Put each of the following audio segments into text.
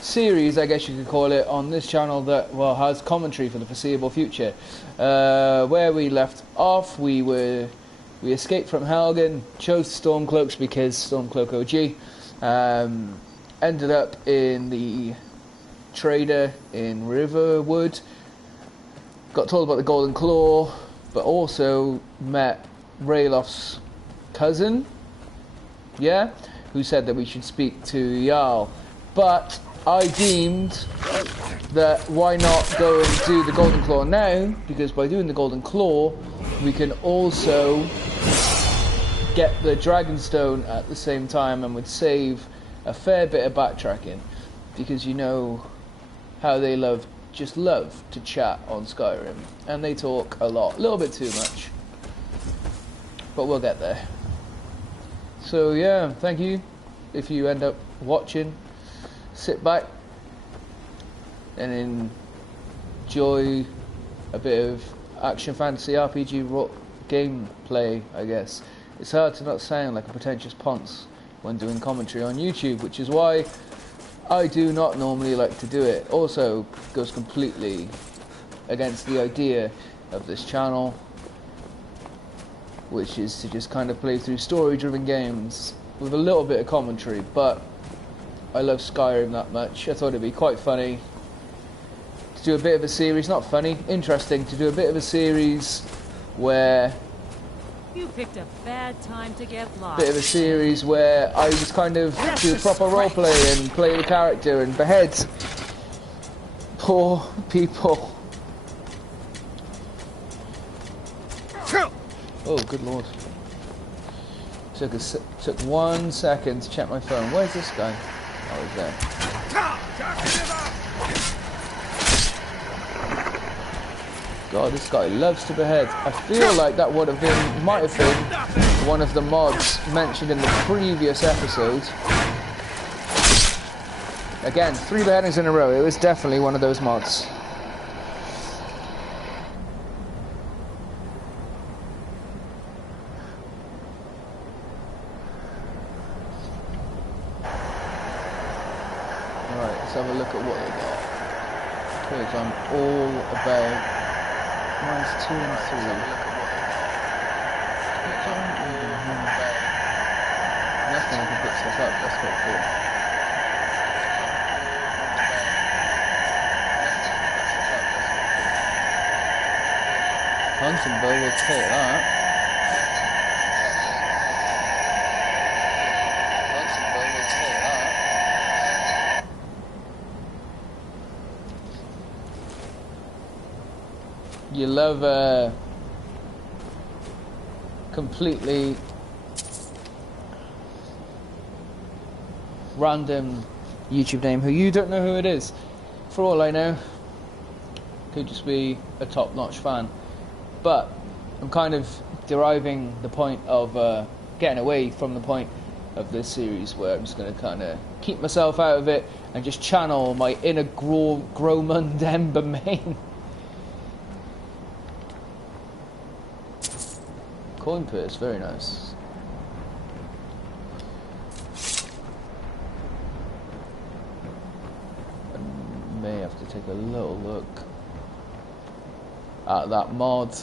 series, I guess you could call it, on this channel that, well, has commentary for the foreseeable future. Where we left off, we escaped from Helgen, chose Stormcloaks because Stormcloak OG, ended up in the trader in Riverwood, got told about the Golden Claw, but also met Raylof's cousin, yeah, who said that we should speak to Jarl. But I deemed that why not go and do the Golden Claw now, because by doing the Golden Claw we can also get the Dragonstone at the same time and would save a fair bit of backtracking, because you know how they just love to chat on Skyrim, and they talk a lot, a little bit too much, but we'll get there. So yeah, thank you if you end up watching. Sit back and enjoy a bit of action fantasy RPG gameplay, I guess. It's hard to not sound like a pretentious ponce when doing commentary on YouTube, which is why I do not normally like to do it. Also goes completely against the idea of this channel, which is to just kind of play through story-driven games with a little bit of commentary. But I love Skyrim that much. I thought it'd be quite funny to do a bit of a series, not funny, interesting, to do a bit of a series where you picked a bad time to get lost. Bit of a series where I was kind of do proper roleplay and play the character and behead poor people. Oh, good lord! Took 1 second to check my phone. Where's this guy? Oh, he's there. God, this guy loves to behead. I feel like that might have been one of the mods mentioned in the previous episode. Again, 3 beheadings in a row. It was definitely one of those mods. Alright, let's have a look at what they got. Because I'm all about minus 2 and 3. Nothing I can pick stuff up, that's quite cool. Hunting bow, we'll take that. You love completely random YouTube name who you don't know who it is. For all I know, could just be a top-notch fan. But I'm kind of deriving the point of getting away from the point of this series, where I'm just going to kind of keep myself out of it and just channel my inner Gromund Ember main. Coin purse, very nice. I may have to take a little look at that mod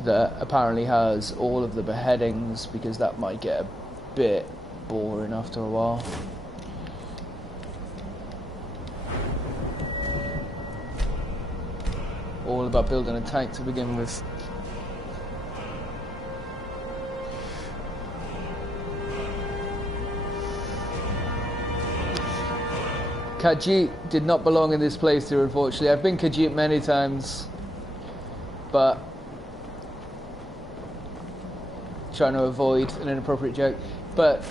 that apparently has all of the beheadings, because that might get a bit boring after a while. All about building a tank to begin with. Khajiit did not belong in this playthrough, unfortunately. I've been Khajiit many times, but trying to avoid an inappropriate joke, but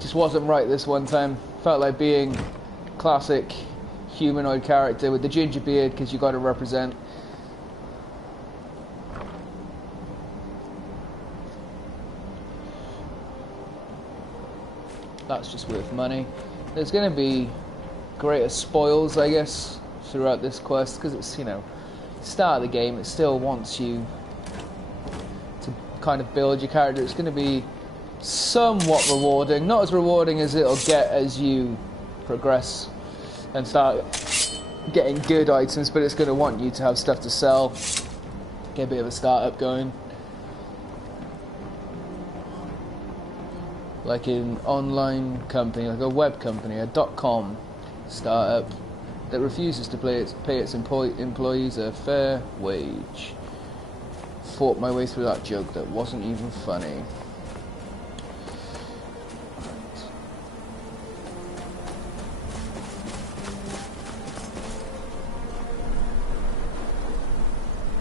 just wasn't right this one time. Felt like being classic humanoid character with the ginger beard, because you got to represent. That's just worth money. There's going to be greater spoils, I guess, throughout this quest, because it's, you know, start of the game, it still wants you to kind of build your character. It's going to be somewhat rewarding, not as rewarding as it'll get as you progress and start getting good items, but it's going to want you to have stuff to sell, get a bit of a startup going. Like an online company, like a web company, a .com startup that refuses to pay its employees a fair wage. Fought my way through that joke that wasn't even funny.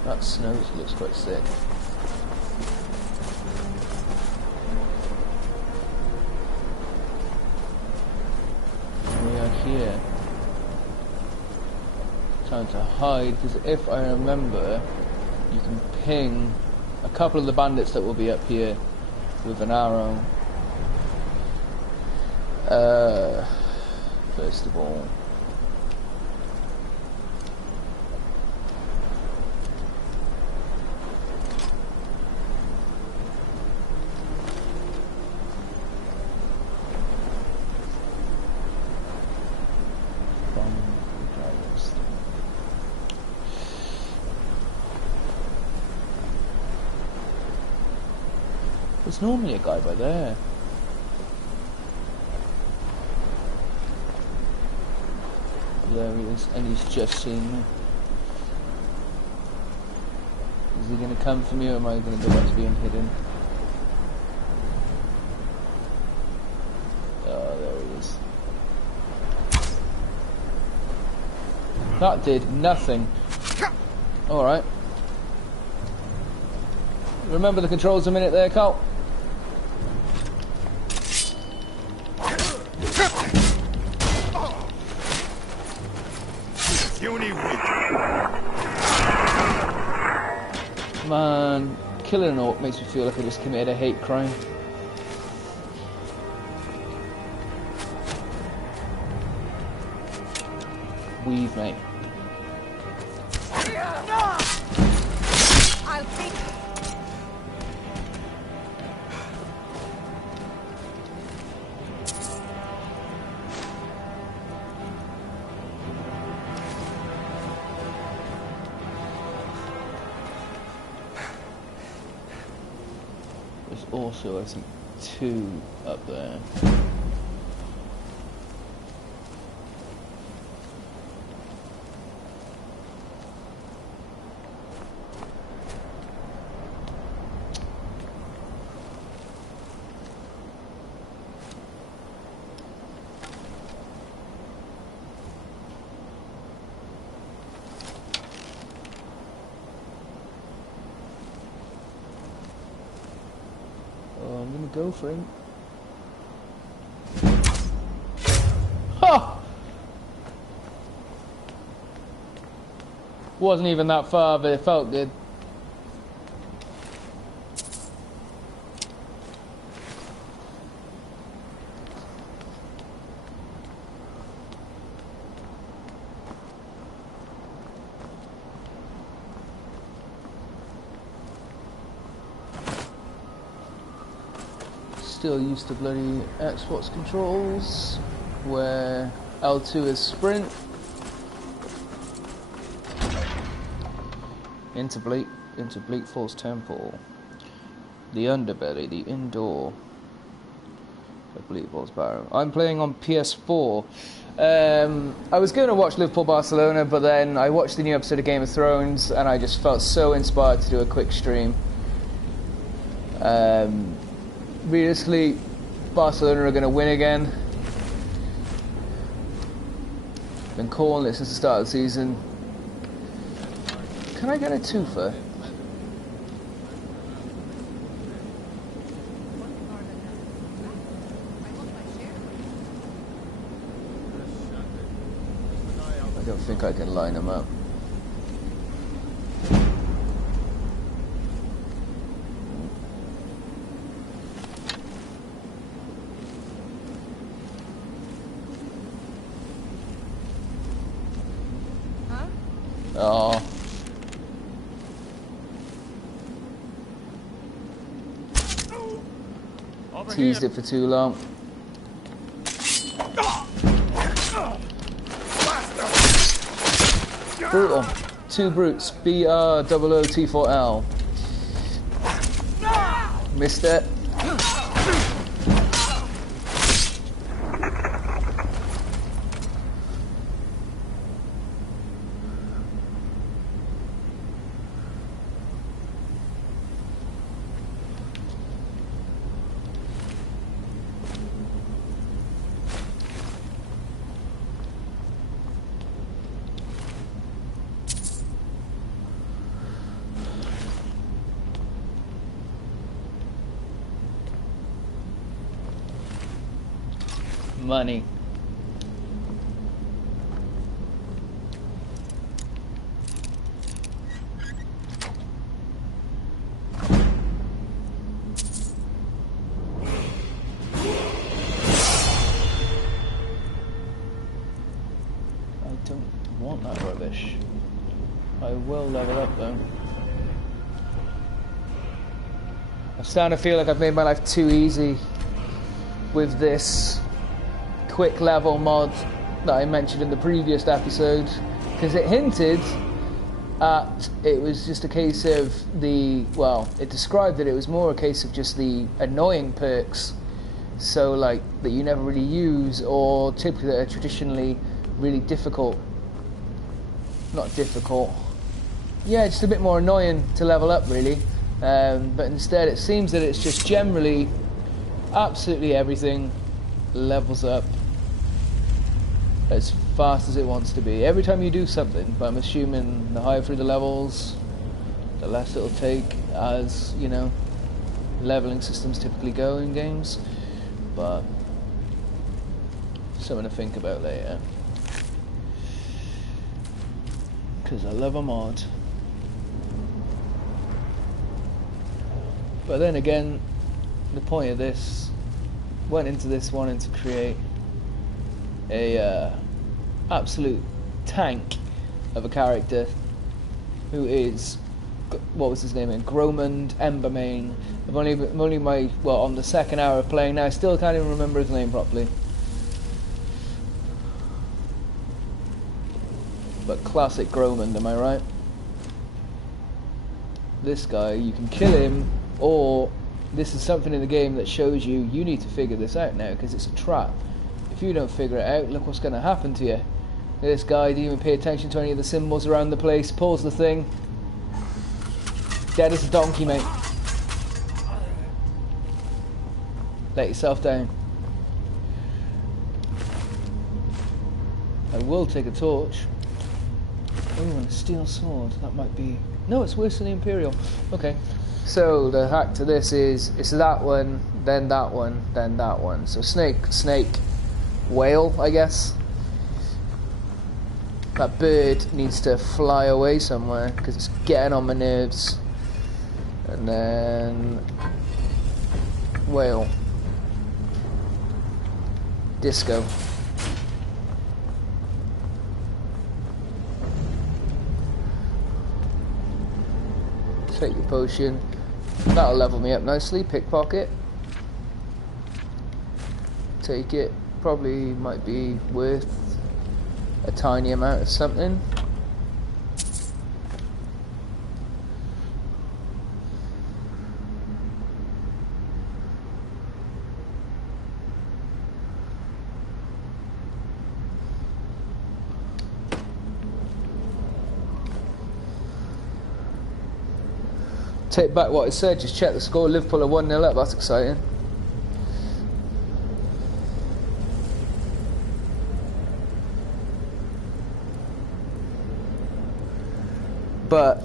That snow looks quite sick. We are here. Time to hide, because if I remember, you can ping a couple of the bandits that will be up here with an arrow. First of all. There's normally a guy by there. There he is, and he's just seen me. Is he going to come for me, or am I going to go back to being hidden? Oh, there he is. That did nothing. Alright. Remember the controls a minute there, Carl? Man, killing an orc makes me feel like I just committed a hate crime. Weave, mate. I'll take it. There's also, I think, 2 up there. I'm gonna go for him. Ha! Wasn't even that far, but it felt good. Still used to bloody Xbox controls, where L2 is sprint. Into Bleak Falls Temple. The underbelly, the indoor. The Bleak Falls Barrow. I'm playing on PS4. I was going to watch Liverpool Barcelona, but then I watched the new episode of Game of Thrones, and I just felt so inspired to do a quick stream. Realistically, Barcelona are going to win again. Been calling it since the start of the season. Can I get a twofer? I don't think I can line them up. Oh. Teased it for too long. Brutal. 2 brutes. BR00T4L. Missed it. Money. I don't want that rubbish. I will level up though. I'm starting to feel like I've made my life too easy with this quick level mod that I mentioned in the previous episode, because it hinted at it was just a case of the, well, it described that it was more a case of just the annoying perks, so like that you never really use, or typically that are traditionally really difficult. Not difficult. Yeah, just a bit more annoying to level up really. But instead it seems that it's just generally absolutely everything levels up as fast as it wants to be every time you do something, but I'm assuming the higher through the levels, the less it'll take, as you know, leveling systems typically go in games. But something to think about later, because I love a mod. But then again, the point of this, went into this wanting to create a absolute tank of a character who is, what was his name again? Gromund Embermane. I'm only on the second hour of playing now. I still can't even remember his name properly. But classic Gromund, am I right? This guy, you can kill him, or this is something in the game that shows you need to figure this out now, because it's a trap. If you don't figure it out, look what's going to happen to you. This guy didn't even pay attention to any of the symbols around the place. Pulls the thing. Dead as a donkey, mate. Let yourself down. I will take a torch. Oh, and a steel sword. That might be... No, it's worse than the Imperial. Okay. So the hack to this is, it's that one, then that one, then that one. So snake, whale, I guess. That bird needs to fly away somewhere because it's getting on my nerves. And then whale, disco. Take your potion. That'll level me up nicely. Pickpocket. Take it. Probably might be worth a tiny amount of something. Take back what I said, just check the score. Liverpool are 1-0 up, that's exciting. But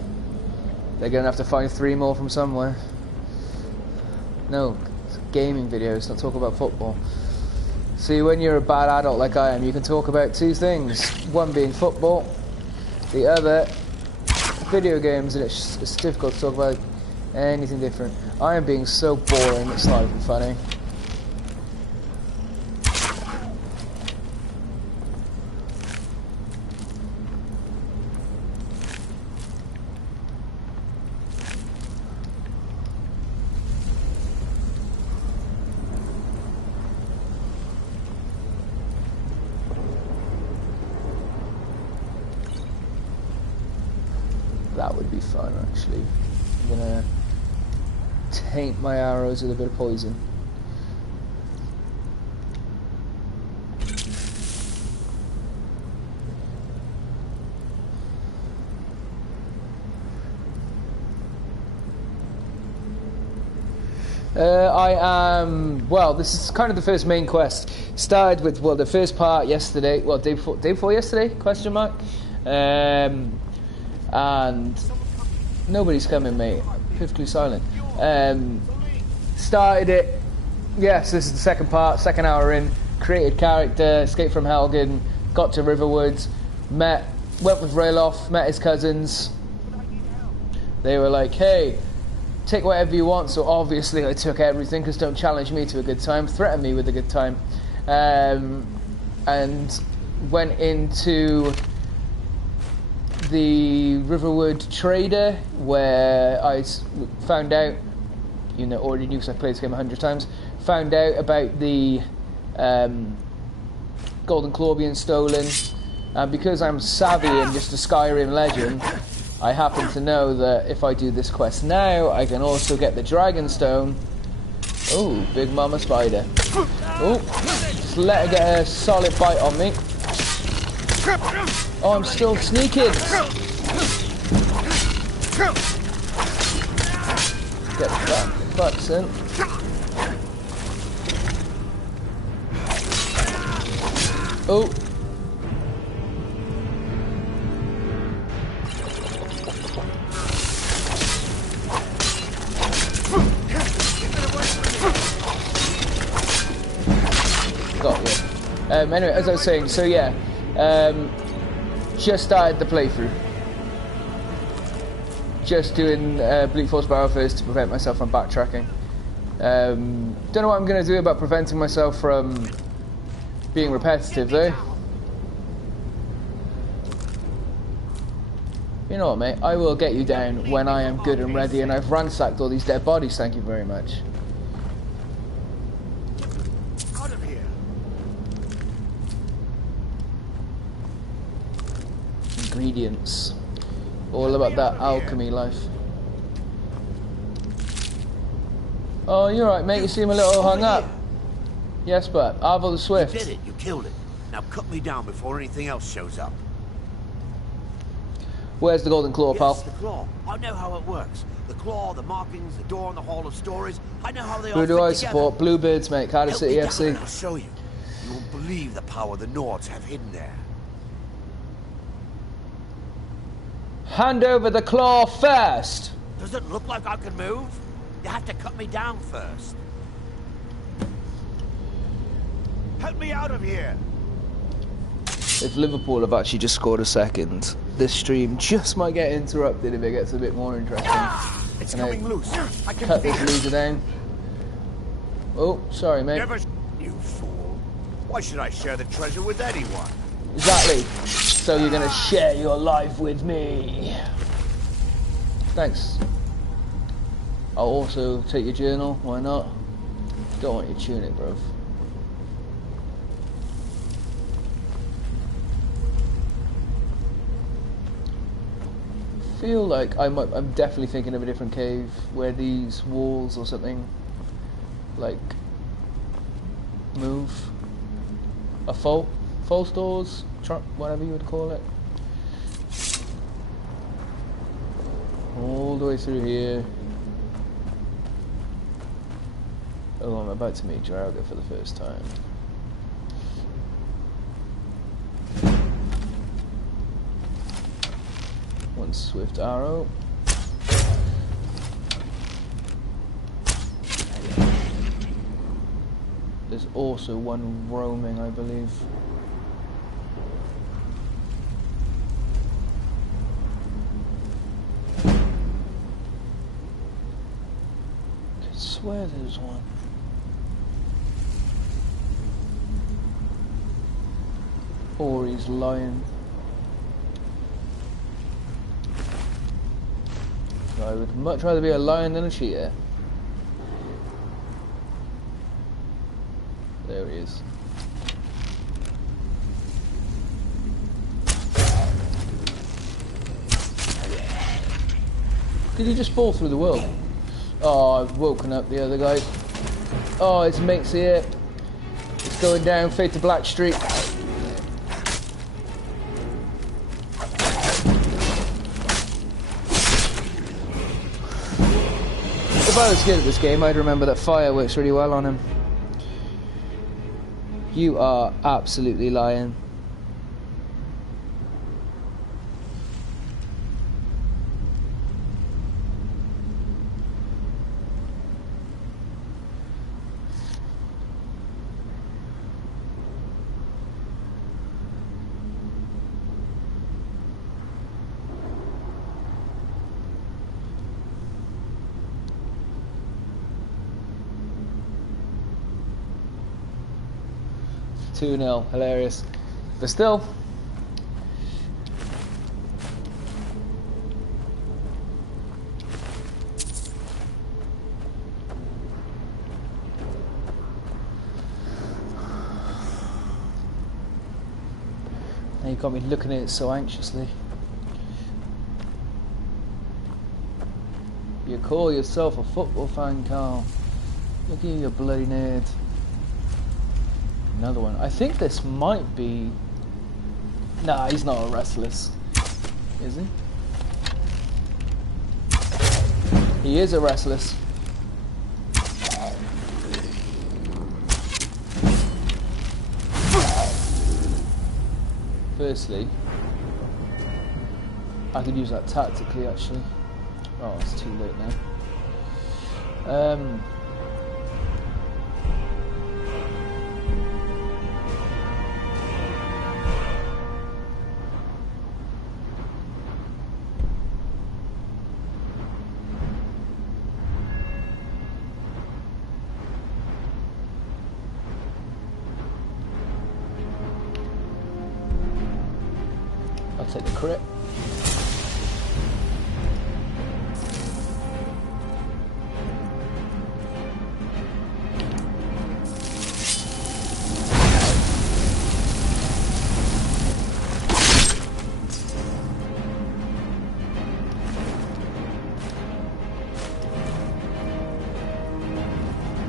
they're going to have to find 3 more from somewhere. No, it's a gaming video, it's not talk about football. See, when you're a bad adult like I am, you can talk about 2 things. One being football, the other video games, and it's difficult to talk about anything different. I am being so boring, it's not even funny. That would be fun, actually. I'm gonna taint my arrows with a bit of poison. I am, well, this is kind of the first main quest. Started with, well, the first part yesterday, well, day before yesterday, question mark. And nobody's coming, mate. Perfectly silent. Started it, yes, this is the second part, second hour in. Created character, escaped from Helgen, got to Riverwoods, went with Rayloff, met his cousins. They were like, hey, take whatever you want, so obviously I took everything, because don't challenge me to a good time, threaten me with a good time. And went into the Riverwood Trader, where I found out, you know, already knew because I've played this game 100 times, found out about the Golden Claw being stolen, and because I'm savvy and just a Skyrim legend, I happen to know that if I do this quest now, I can also get the Dragon Stone. Oh, big mama spider. Oh, just let her get a solid bite on me. Oh, I'm still sneaking. Get that butts in. Oh. Got you. Anyway, as I was saying, so yeah, just started the playthrough. Just doing Bleak Force Barrow first to prevent myself from backtracking. Don't know what I'm going to do about preventing myself from being repetitive, though. You know what, mate? I will get you down when I am good and ready, and I've ransacked all these dead bodies. Thank you very much. Ingredients. All about that alchemy life. Oh, you're right, mate. You seem a little hung up. Yes, but Arvel the Swift. You did it. You killed it. Now cut me down before anything else shows up. Where's the Golden Claw, pal? Yes, the claw. I know how it works. The claw, the markings, the door on the Hall of Stories. I know how they all Who fit do I together. support? Bluebirds, mate. Cardiff City Help me FC. down and I'll show you. You won't believe the power the Nords have hidden there. Hand over the claw first. Does it look like I can move? You have to cut me down first. Help me out of here. If Liverpool have actually just scored a second, this stream just might get interrupted if it gets a bit more interesting. It's Can I coming loose. I can cut feel this it. loser down. Oh, sorry, mate. Never, you fool. Why should I share the treasure with anyone? Exactly. So you're gonna share your life with me. Thanks. I'll also take your journal. Why not? Don't want your tunic, bro. Feel like I'm definitely thinking of a different cave where these walls or something like move. A false doors, whatever you would call it. All the way through here. Oh, I'm about to meet Drago for the first time. One swift arrow. There's also one roaming, I believe. I swear there's one. Or he's lying. I would much rather be a lion than a cheetah. There he is. Did he just fall through the world? Oh, I've woken up the other guy. Oh, his mate's here. It's going down, fade to Black Street. If I was good at this game, I'd remember that fire works really well on him. You are absolutely lying. Two 2-0, hilarious. But still, now you got me looking at it so anxiously. You call yourself a football fan, Carl? Look at you, you bloody nerd. Another one. I think this might be... Nah, he's not a restless. Is he? He is a restless. Firstly, I could use that tactically actually. Oh, it's too late now. I'll take the crit.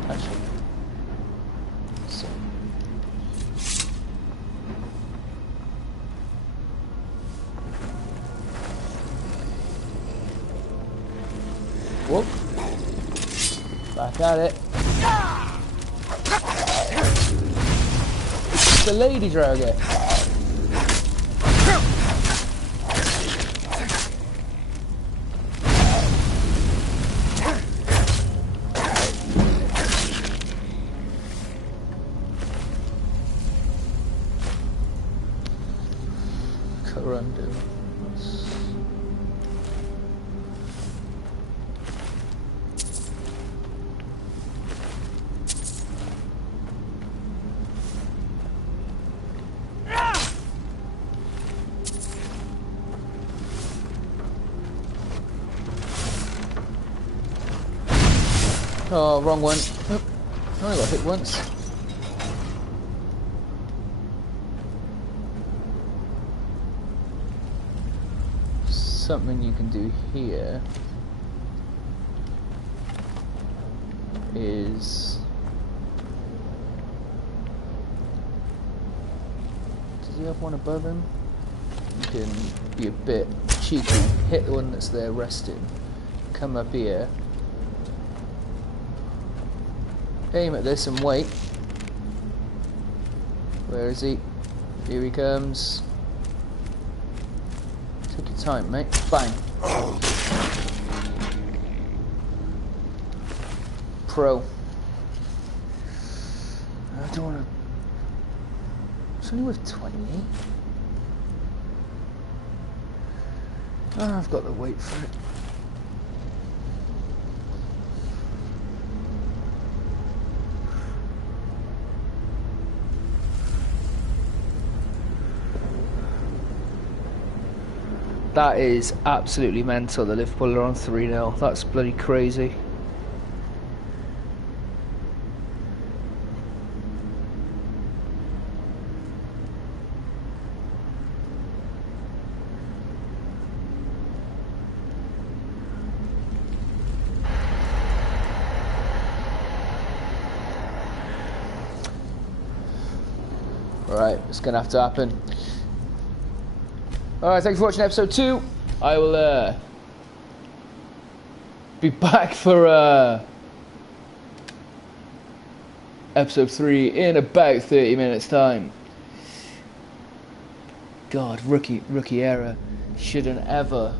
Actually, so. Whoop. Back at it. The lady dragon. Corundum. Oh, wrong one. Oh, I got hit once. Something you can do here is... Does he have one above him? You can be a bit cheeky, hit the one that's there resting, come up here, aim at this and wait. Where is he? Here he comes. Take your time, mate. Bang. Pro. I don't want to... It's only worth 28. Oh, I've got to wait for it. That is absolutely mental that Liverpool are on 3-0. That's bloody crazy. Right, it's gonna have to happen. Alright, thanks for watching episode 2. I will be back for episode 3 in about 30 minutes time. God, rookie error. Shouldn't ever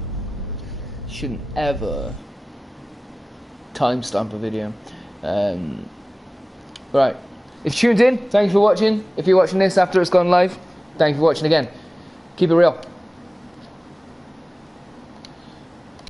timestamp a video. Right, if you tuned in, thanks for watching. If you're watching this after it's gone live, thanks for watching again. Keep it real.